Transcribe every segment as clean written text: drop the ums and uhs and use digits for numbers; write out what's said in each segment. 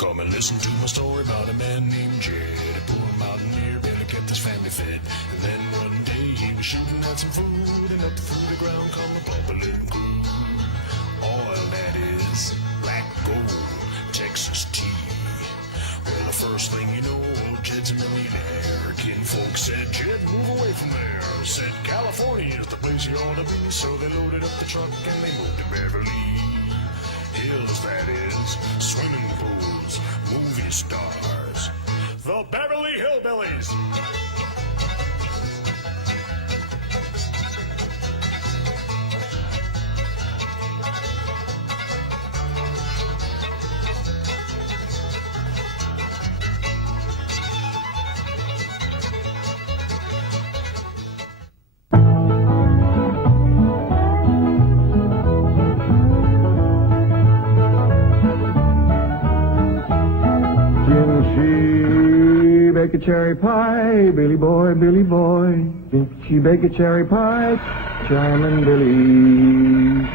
Come and listen to my story about a man named Jed. A poor mountaineer, barely kept his family fed. And then one day he was shooting at some food, and up through the ground come a bubbling crude. Oil, that is, black gold, Texas tea. Well, the first thing you know, old Jed's a millionaire. Kinfolk said, Jed, move away from there. Said, California is the place you ought to be. So they loaded up the truck and they moved to Beverley. Hills, that is, swimming pools, movie stars. The Beverly Hillbillies. Bake a cherry pie, Billy boy, Billy boy. Did she bake a cherry pie? Charmin' Billy.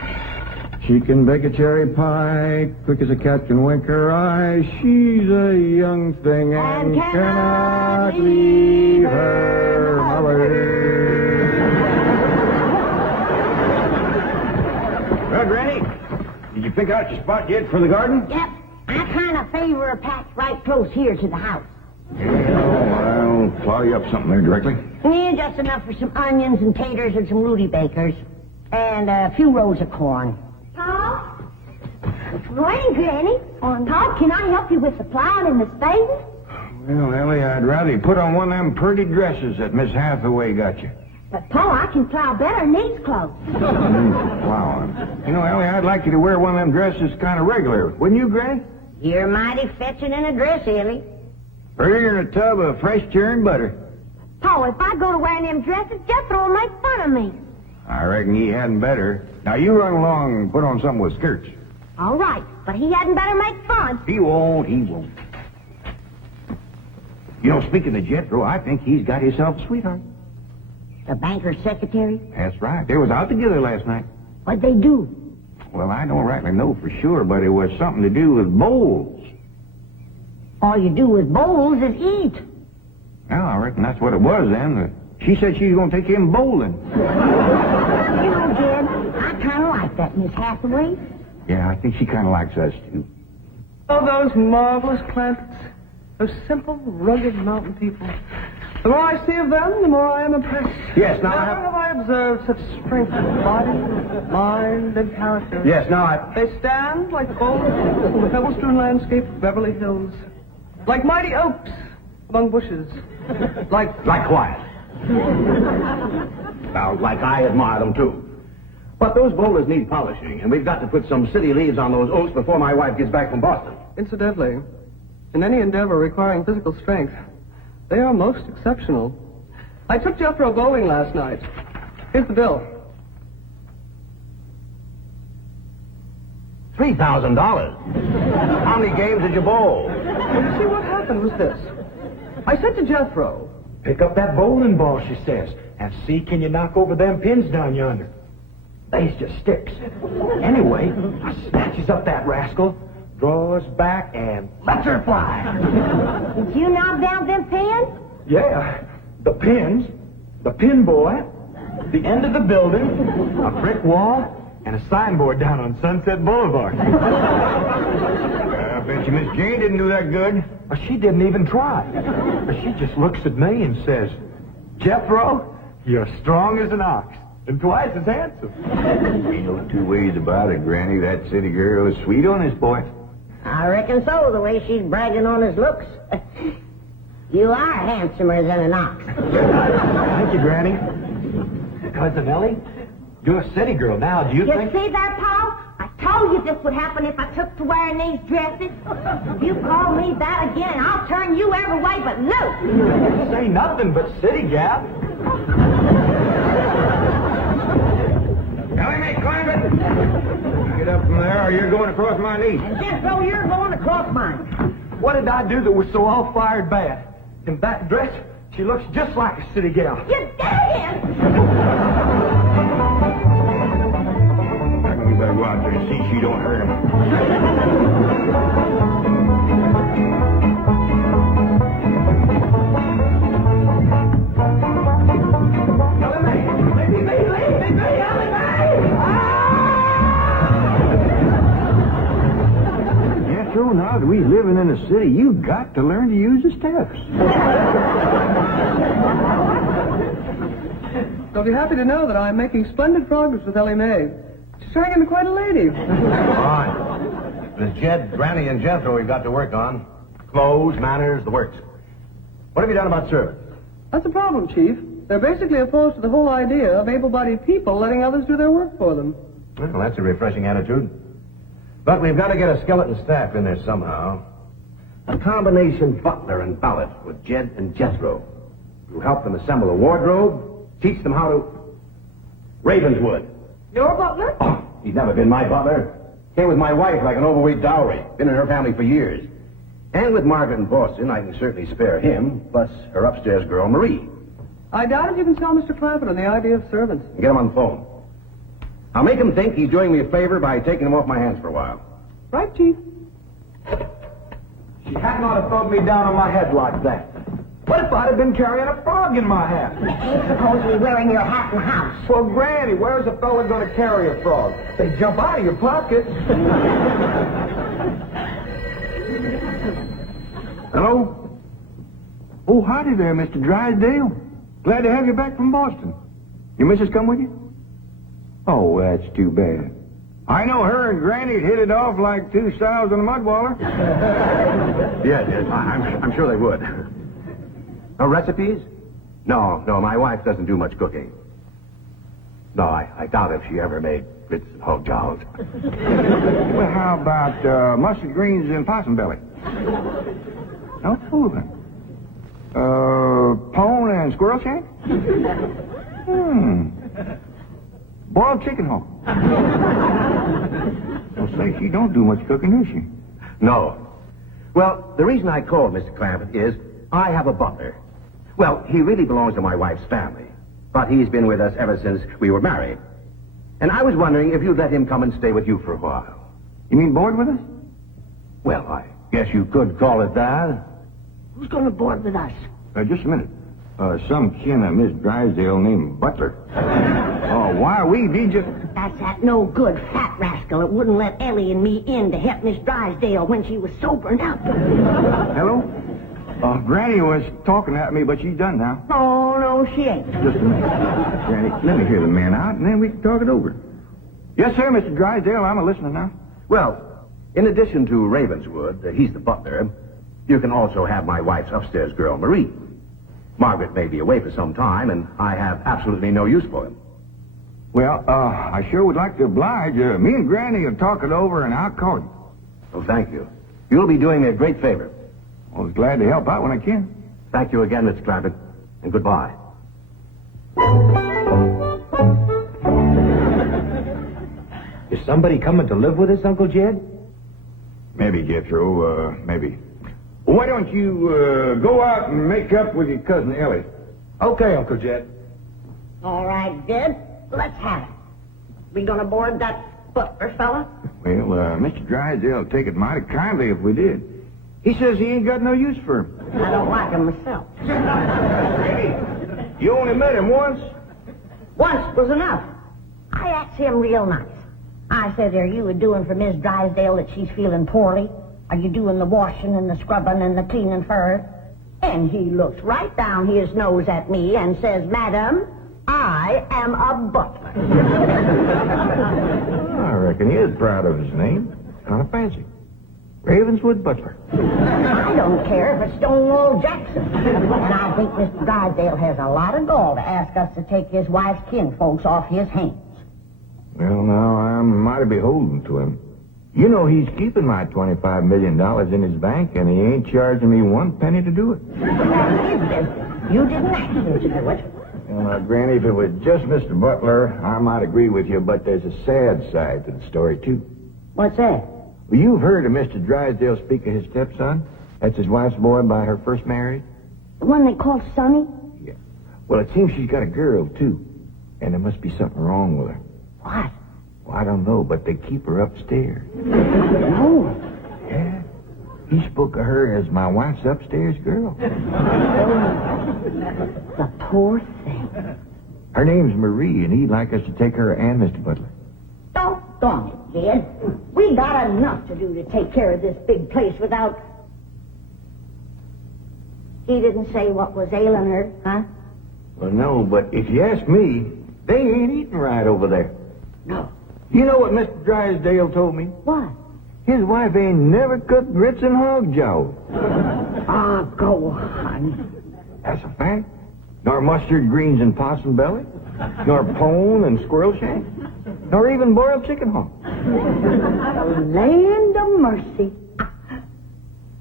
She can bake a cherry pie, quick as a cat can wink her eye. She's a young thing and cannot leave her mother. Well, Granny, did you pick out your spot yet for the garden? Yep. I kind of favor a patch right close here to the house. I'll plow you up something there directly. Yeah, just enough for some onions and taters and some Rudy Bakers. And a few rows of corn. Paul? Morning, Granny. Paul, can I help you with the plowing and the spading? Well, Ellie, I'd rather you put on one of them pretty dresses that Miss Hathaway got you. But, Paul, I can plow better in these clothes. Plowing. You know, Ellie, I'd like you to wear one of them dresses kind of regular. Wouldn't you, Granny? You're mighty fetching in a dress, Ellie. Prettier than a tub of fresh churned butter. Paul, if I go to wearing them dresses, Jethro will make fun of me. I reckon he hadn't better. Now, you run along and put on something with skirts. All right, but he hadn't better make fun. He won't. You know, speaking of Jethro, I think he's got himself a sweetheart. The banker's secretary? That's right. They was out together last night. What'd they do? Well, I don't rightly know for sure, but it was something to do with bowls. All you do with bowls is eat. Well, I reckon that's what it was then. She said she was going to take him bowling. You know, Jed, I kind of like that Miss Hathaway. Yeah, I think she kind of likes us, too. Oh, those marvelous plants. Those simple, rugged mountain people. The more I see of them, the more I am impressed. Yes, now Never have I observed such strength of body, mind, and character. Yes, now They stand like old in the pebble-strewn landscape of Beverly Hills. Like mighty oaks among bushes. Like quiet. Now, like I admire them, too. But those boulders need polishing, and we've got to put some city leaves on those oaks before my wife gets back from Boston. Incidentally, in any endeavor requiring physical strength, they are most exceptional. I took Jethro bowling last night. Here's the bill. $3,000. How many games did you bowl? Well, you see, what happened was this. I said to Jethro, Pick up that bowling ball, she says, and see can you knock over them pins down yonder. They's just sticks. Anyway, I snatches up that rascal, draws back, and lets her fly. Did you knock down them pins? Yeah, the pins, the pin boy, the end of the building, a brick wall, and a signboard down on Sunset Boulevard. I bet you Miss Jane didn't do that good. Well, she didn't even try. She just looks at me and says, Jethro, you're strong as an ox and twice as handsome. Ain't no two ways about it, Granny. That city girl is sweet on this boy. I reckon so, the way she's bragging on his looks. You are handsomer than an ox. Thank you, Granny. Cousin Ellie, you're a city girl now. Do you You think... see that, Paul? I told you this would happen if I took to wearing these dresses. If you call me that again, I'll turn you every way but loose. Say nothing but city gal. Ellie, mate, climb it. Get up from there or you're going across my knee. And Jethro, you're going across mine. What did I do that was so all-fired bad? In that dress, she looks just like a city gal. You did it! I can better go out there and see she don't hurt him. Jethro, now that we living in the city, you got to learn to use the steps. You'll be happy to know that I'm making splendid progress with Ellie Mae. She's turning into quite a lady. Fine. There's Jed, Granny, and Jethro we've got to work on. Clothes, manners, the works. What have you done about servants? That's a problem, Chief. They're basically opposed to the whole idea of able-bodied people letting others do their work for them. Well, that's a refreshing attitude. But we've got to get a skeleton staff in there somehow. A combination butler and valet with Jed and Jethro. Who help them assemble a wardrobe, teach them how to... Ravenswood. Your butler? Oh, he's never been my butler. Came with my wife like an overweight dowry. Been in her family for years. And with Margaret in Boston, I can certainly spare him, plus her upstairs girl, Marie. I doubt if you can sell Mr. Clampett on the idea of servants. Get him on the phone. I'll make him think he's doing me a favor by taking him off my hands for a while. Right, Chief? She hadn't ought to throw me down on my head like that. What if I'd have been carrying a frog in my hat? Ain't supposed to be wearing your hat in the house. Well, Granny, where's a fella going to carry a frog? They jump out of your pocket. Hello? Oh, howdy there, Mr. Drysdale. Glad to have you back from Boston. Your missus come with you? Oh, that's too bad. I know her and Granny'd hit it off like two sows on a mudwaller. Yes, I'm sure they would. No recipes? No, my wife doesn't do much cooking. No, I doubt if she ever made grits and hog jows. Well, how about mustard greens and possum belly? No fooling. Pone and squirrel shank? Boiled chicken hog. Well, say, she don't do much cooking, does she? No. Well, the reason I called Mr. Clampett is I have a butler. Well, he really belongs to my wife's family, but he's been with us ever since we were married. And I was wondering if you'd let him come and stay with you for a while. You mean board with us? Well, I guess you could call it that. Who's going to board with us? Just a minute. Some kin of Miss Drysdale named Butler. Oh, why we be just... That's that no good fat rascal that wouldn't let Ellie and me in to help Miss Drysdale when she was sobering up. Hello? Granny was talking at me, but she's done now. Oh, no, she ain't. Just a minute. Granny, let me hear the man out, and then we can talk it over. Yes, sir, Mr. Drysdale. I'm a listener now. Well, in addition to Ravenswood, he's the butler, you can also have my wife's upstairs girl, Marie. Margaret may be away for some time, and I have absolutely no use for him. Well, I sure would like to oblige. Me and Granny will talk it over, and I'll call you. Oh, thank you. You'll be doing me a great favor. I was glad to help out when I can. Thank you again, Mr. Clampett, and goodbye. Is somebody coming to live with us, Uncle Jed? Maybe, Jethro, maybe. Well, why don't you go out and make up with your cousin Ellie? Okay, Uncle Jed. All right, Jed, let's have it. We going to board that butler fella? Well, Mr. Drysdale will take it mighty kindly if we did. He says he ain't got no use for him. I don't like him myself. You only met him once? Once was enough. I asked him real nice. I said, are you doing for Miss Drysdale that she's feeling poorly? Are you doing the washing and the scrubbing and the cleaning for her? And he looks right down his nose at me and says, Madam, I am a butler. I reckon he is proud of his name. Kind of fancy. Ravenswood Butler. I don't care if it's Stonewall Jackson. And I think Mr. Drysdale has a lot of gall to ask us to take his wife's kinfolks off his hands. Well, now, I'm mighty beholden to him. You know he's keeping my $25 million in his bank, and he ain't charging me one penny to do it. That's his business. You didn't ask him to do it. Well, now, Granny, if it was just Mr. Butler, I might agree with you, but there's a sad side to the story, too. What's that? Well, you've heard of Mr. Drysdale speak of his stepson? That's his wife's boy by her first marriage? The one they call Sonny? Yeah. Well, it seems she's got a girl, too. And there must be something wrong with her. What? Well, I don't know, but they keep her upstairs. No. Yeah. He spoke of her as my wife's upstairs girl. The poor thing. Her name's Marie, and he'd like us to take her and Mr. Butler. Doggone it, Jed. We got enough to do to take care of this big place without... He didn't say what was ailing her, huh? Well, no, but if you ask me, they ain't eating right over there. No. You know what Mr. Drysdale told me? What? His wife ain't never cooked grits and hog jaw. Ah, go on. That's a fact. Nor mustard greens and possum belly. Nor pone and squirrel shank. Nor even boiled chicken hawk. Land of mercy.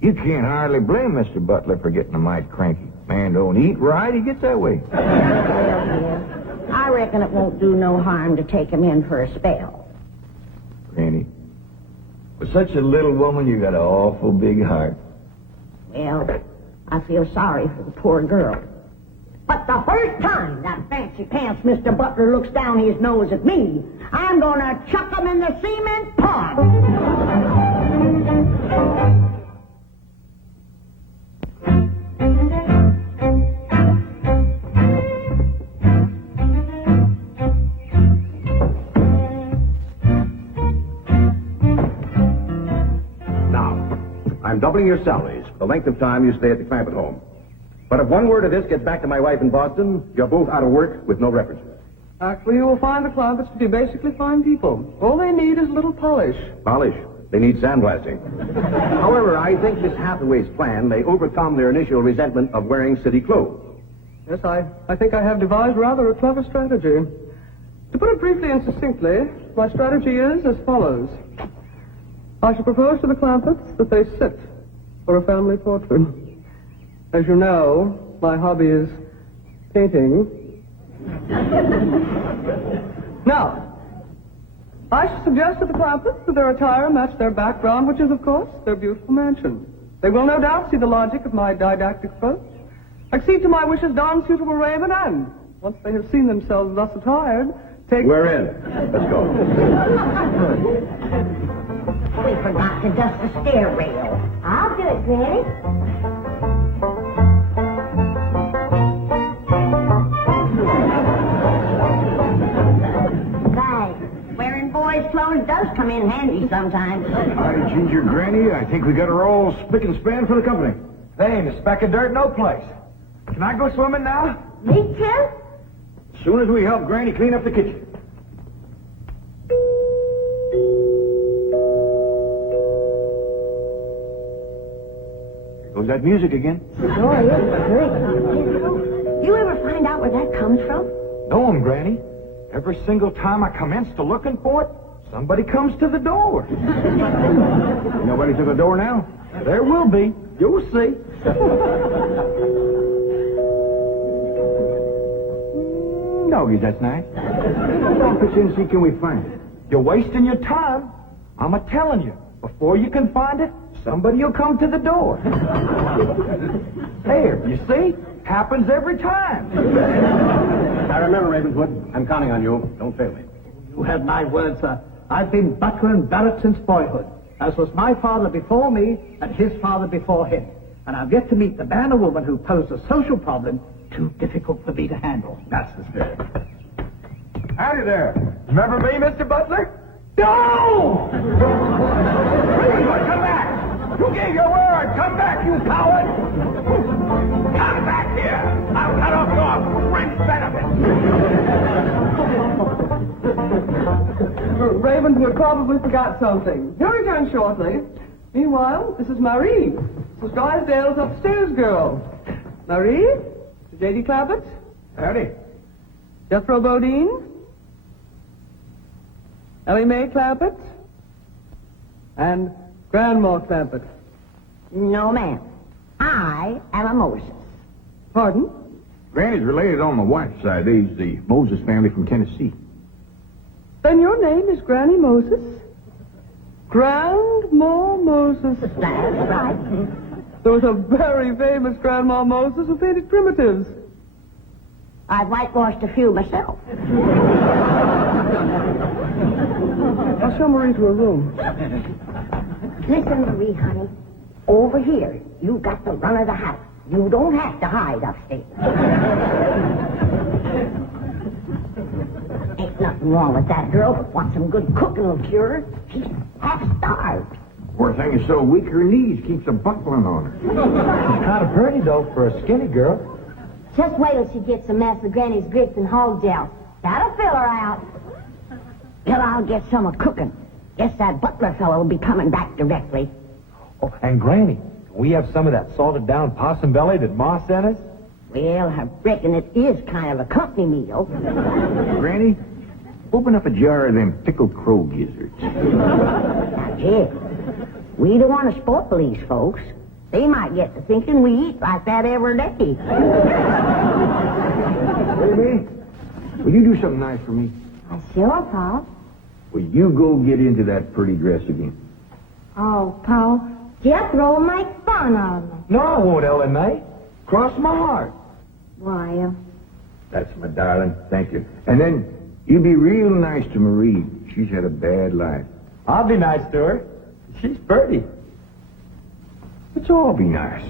You can't hardly blame Mr. Butler for getting a mite cranky. Man don't eat right, he gets that way. Well, dear, I reckon it won't do no harm to take him in for a spell. Granny, for such a little woman, you got an awful big heart. Well, I feel sorry for the poor girl. But the first time that fancy pants Mr. Butler looks down his nose at me, I'm gonna chuck him in the cement pond. Now, I'm doubling your salaries for the length of time you stay at the Clampett home. But if one word of this gets back to my wife in Boston, you're both out of work with no references. Actually, you will find the Clampetts to be basically fine people. All they need is a little polish. Polish. They need sandblasting. However, I think Miss Hathaway's plan may overcome their initial resentment of wearing city clothes. Yes, I think I have devised rather a clever strategy. To put it briefly and succinctly, my strategy is as follows. I shall propose to the Clampetts that they sit for a family portrait. As you know, my hobby is painting. Now, I should suggest to the Clampetts that their attire match their background, which is, of course, their beautiful mansion. They will no doubt see the logic of my didactic approach, accede to my wishes, don suitable raiment, and, once they have seen themselves thus attired, take... We're in. Let's go. We forgot to dust the stair rail. I'll do it, Granny. Wearing boys' clothes does come in handy sometimes. Hi, Ginger Granny. I think we got her all spick and span for the company. They ain't a speck of dirt no place. Can I go swimming now? Me too? As soon as we help Granny clean up the kitchen. There goes that music again. Boy, it's good. You ever find out where that comes from? Know 'em, Granny. Every single time I commence to looking for it, somebody comes to the door. Nobody to the door now? There will be. You'll see. Doggies, that's nice. Don't pitch in and see, can we find it? You're wasting your time. I'm a-telling you. Before you can find it, somebody will come to the door. There, you see? Happens every time. Now remember, Ravenswood, I'm counting on you. Don't fail me. You have my word, sir. I've been butler and valet since boyhood, as was my father before me and his father before him. And I've yet to meet the man or woman who posed a social problem too difficult for me to handle. That's the spirit. Howdy there. Remember me, Mr. Butler? No! Ravenswood, come back! You gave your word! Come back, you coward! Come back here! I'll cut off your friend's benefits! Ravenswood probably forgot something. He'll return shortly. Meanwhile, this is Marie. This is Drysdale's upstairs girl. Marie? J.D. Clampett? Howdy. Jethro Bodine? Ellie Mae Clampett? And Grandma Clampett. No, ma'am. I am a Moses. Pardon? Granny's related on my wife's side. They's the Moses family from Tennessee. Then your name is Granny Moses? Grandma Moses. That's right. There was a very famous Grandma Moses who painted primitives. I've whitewashed a few myself. I'll show Marie to her room. Listen, Marie, honey. Over here, you got the run of the house. You don't have to hide upstairs. Hey, Nothing wrong with that girl, but want some good cooking will cure her. She's half starved. Poor thing is so weak her knees keeps a buckling on her. She's kind of pretty, though, for a skinny girl. Just wait till she gets some mess of Granny's grits and hog gel. That'll fill her out. Till I'll get some of cooking. Guess that butler fellow will be coming back directly. Oh, and Granny, can we have some of that salted down possum belly that Ma sent us? Well, I reckon it is kind of a company meal. Granny, open up a jar of them pickled crow gizzards. Now, Jed, we don't want to spoil these folks. They might get to thinking we eat like that every day. Baby, will you do something nice for me? Sure, Pa. Will you go get into that pretty dress again? Oh, Pa, Jethro will make fun of me. No, I won't, Ellen May. Cross my heart. Why, That's my darling. Thank you. And then you be real nice to Marie. She's had a bad life. I'll be nice to her. She's pretty. Let's all be nice.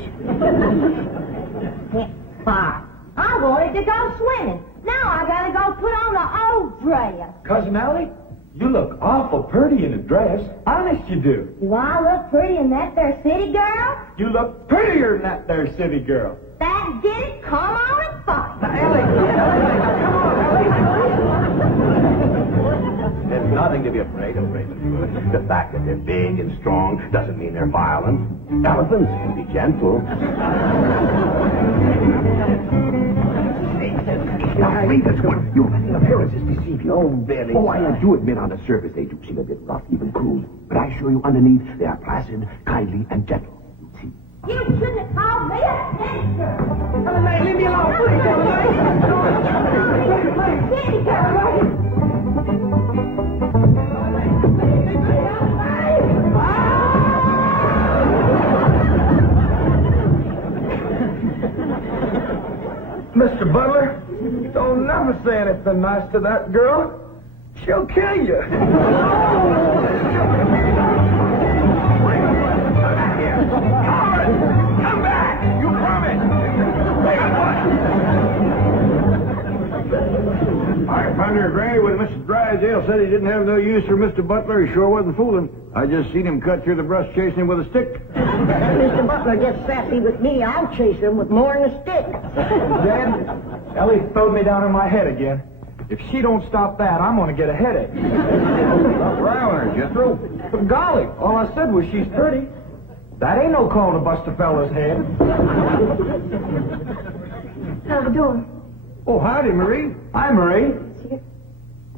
Pa, I wanted to go swimming. Now I gotta go put on the old dress. Cousin Ellie, you look awful pretty in a dress. Honest you do. Do I look pretty in that there city girl? You look prettier than that there city girl. That did it. Come on and fight. There's nothing to be afraid of, Raven. The fact that they're big and strong doesn't mean they're violent. Elephants can be gentle. Now, Raven's good. Your appearances deceive you. Oh, Billy. Oh, I do admit on the surface they do seem a bit rough, even cruel. But I assure you underneath they are placid, kindly, and gentle. See? You shouldn't have called me a sister. Leave me alone, please, City girl. Mr. Butler, don't never say anything nice to that girl. She'll kill you. Come back! You promised! I found her Granny when Mr. Drysdale said he didn't have no use for Mr. Butler. He sure wasn't fooling. I just seen him cut through the brush chasing him with a stick. If Mr. Butler gets sassy with me, I'll chase him with more than a stick. Dad, Ellie throwed me down on my head again. If she don't stop that, I'm going to get a headache. Stop riling her, Jethro. But golly, all I said was she's pretty. That ain't no call to bust a fella's head. How you doing? Oh, howdy, Marie. Hi, Marie.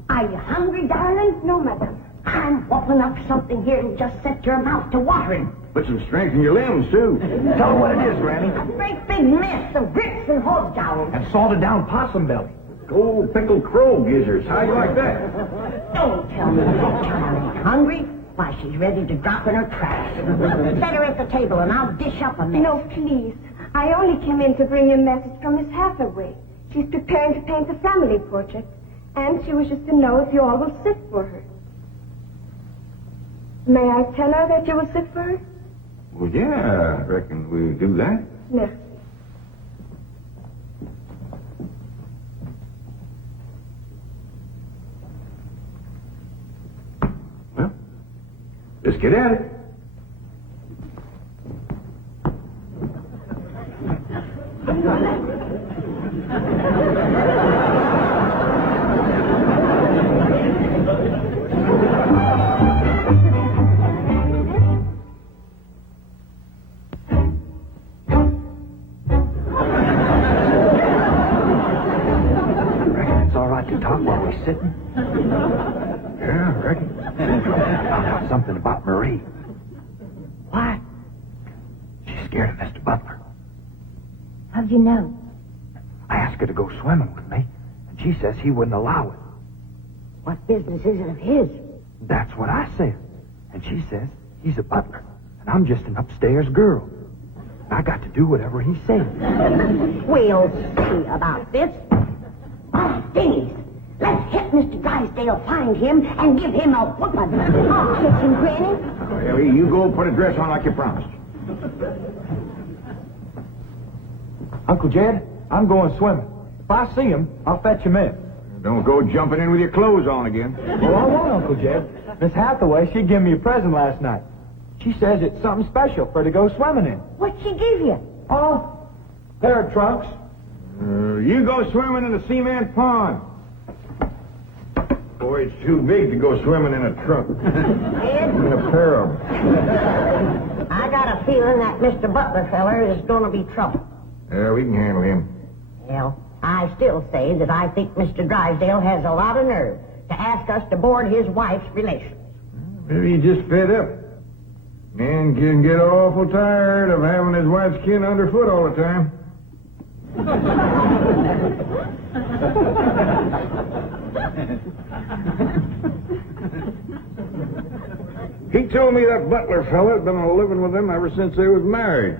Are you hungry, darling? No, madam. I'm whooping up something here to just set your mouth to watering. Put some strength in your limbs, too. Tell her what it is, Granny. A great big mess of grits and hog jowl. And salted down possum belly. Old pickled crow gizzards. How you like that? Don't tell me that child ain't hungry. Why, she's ready to drop in her trash. Set her at the table and I'll dish up a mess. No, please. I only came in to bring you a message from Miss Hathaway. She's preparing to paint the family portrait, and she wishes to know if you all will sit for her. May I tell her that you will sit for her? Well, yeah, I reckon we'll do that. Merci. Well, let's get at it. To talk while we're sitting? Yeah, I reckon. Found out something about Marie. What? She's scared of Mr. Butler. How'd you know? I asked her to go swimming with me, and she says he wouldn't allow it. What business is it of his? That's what I said. And she says he's a butler, and I'm just an upstairs girl. And I got to do whatever he says. We'll see about this. Oh, dingies. Let's hit Mr. Drysdale, find him, and give him a whooping. Oh, kitchen Granny. Oh, Ellie, you go put a dress on like you promised. Uncle Jed, I'm going swimming. If I see him, I'll fetch him in. Don't go jumping in with your clothes on again. Oh, I won't, Uncle Jed. Miss Hathaway, she gave me a present last night. She says it's something special for her to go swimming in. What'd she give you? Oh, pair of trunks. You go swimming in the cement pond. Boy, it's too big to go swimming in a trunk. Ed, In a pair of them. I got a feeling that Mr. Butler feller is going to be trouble. Yeah, we can handle him. Well, I still say that I think Mr. Drysdale has a lot of nerve to ask us to board his wife's relations. Maybe he's just fed up. Man can get awful tired of having his wife's kin underfoot all the time. He told me that Butler fella had been living with them ever since they was married.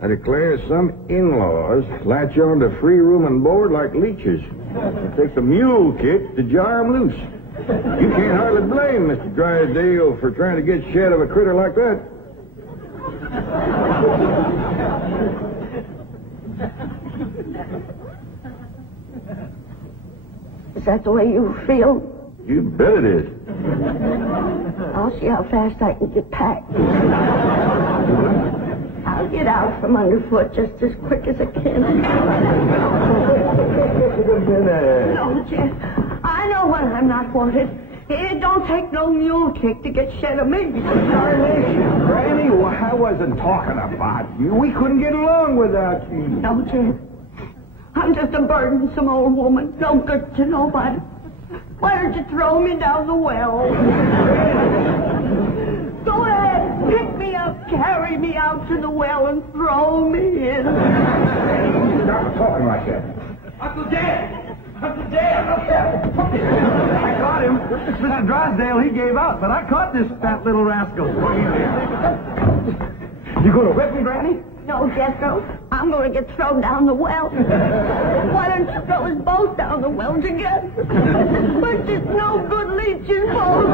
I declare some in-laws latch on to free room and board like leeches. It takes a mule kick to jar 'em loose. You can't hardly blame Mr. Drysdale for trying to get shed of a critter like that. Is that the way you feel? You bet it is. I'll see how fast I can get packed. I'll get out from underfoot just as quick as I can. No, Jeff. I know when I'm not wanted. It don't take no mule kick to get shed of me. Granny, I wasn't talking about you. We couldn't get along without you. No, Jeff. I'm just a burdensome old woman. No good to nobody. Why don't you throw me down the well? Go ahead, pick me up, carry me out to the well, and throw me in. Stop talking like that. Uncle Jed! Uncle Jed! I caught him. Mr. Drysdale, he gave out, but I caught this fat little rascal. You going to whip me, Granny? No, Jethro, I'm going to get thrown down the well. Why don't you throw us both down the well together? But it's no good leeching both.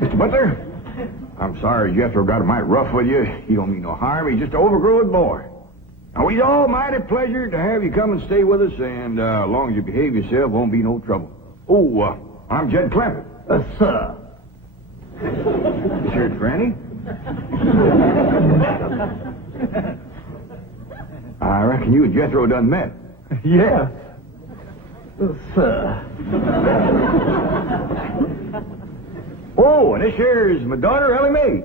Mr. Butler, I'm sorry Jethro got mighty rough with you. He don't mean no harm. He's just an overgrown boy. Now, we's all mighty pleasure to have you come and stay with us, and as long as you behave yourself, won't be no trouble. Oh, I'm Jed Clampett. Sir. Sure, it's Granny? I reckon you and Jethro done met. Yeah. Sir. Oh, and this here is my daughter, Ellie Mae.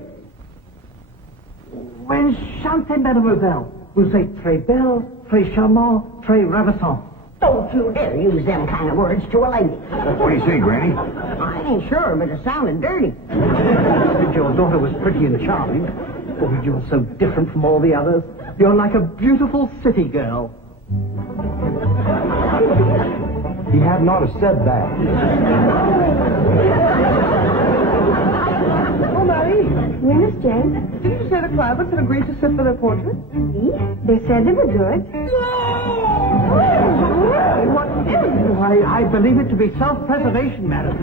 Enchantée, mademoiselle. Vous êtes très belle, très charmant, très ravissant. Don't you dare use them kind of words to a lady. What do you say, Granny? I ain't sure, but it sounded dirty. If your daughter was pretty and charming, or you're so different from all the others, you're like a beautiful city girl. He had not have said that. Oh, Mary, Yes, Jane. didn't you say the Clampetts had agreed to sit for their portrait? They said they would do it. What is it? I believe it to be self-preservation, madam.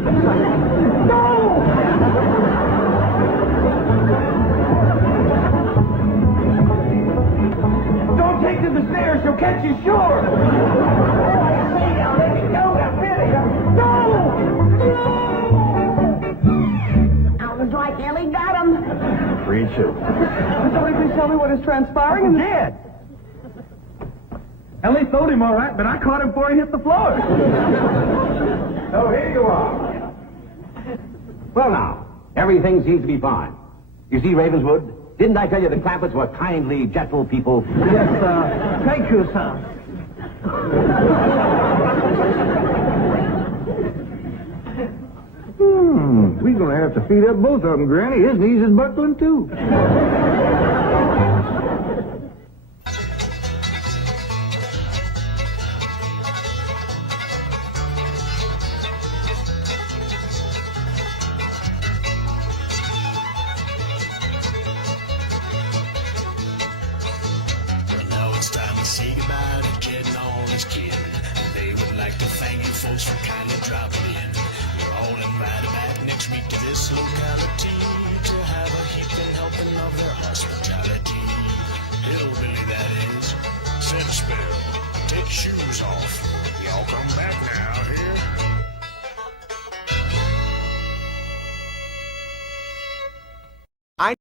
Don't take to the stairs, she'll catch you sure. Sounds like Ellie got him. Afraid so. Somebody please tell me what is transpiring in the... Dead. Ellie throwed him all right, but I caught him before he hit the floor. So here you are. Well, now, everything seems to be fine. You see, Ravenswood, didn't I tell you the Clampetts were kindly, gentle people? Yes, sir. Thank you, sir. We're going to have to feed up both of them, Granny. His knees is buckling, too. Well, now it's time to say goodbye to Jed and all his kin. They would like to thank you folks for kindly dropping in. You're all invited back next week to this locality to have a heaping helping of their hospitality. Hillbilly, that is. Set a spell. Take your shoes off. I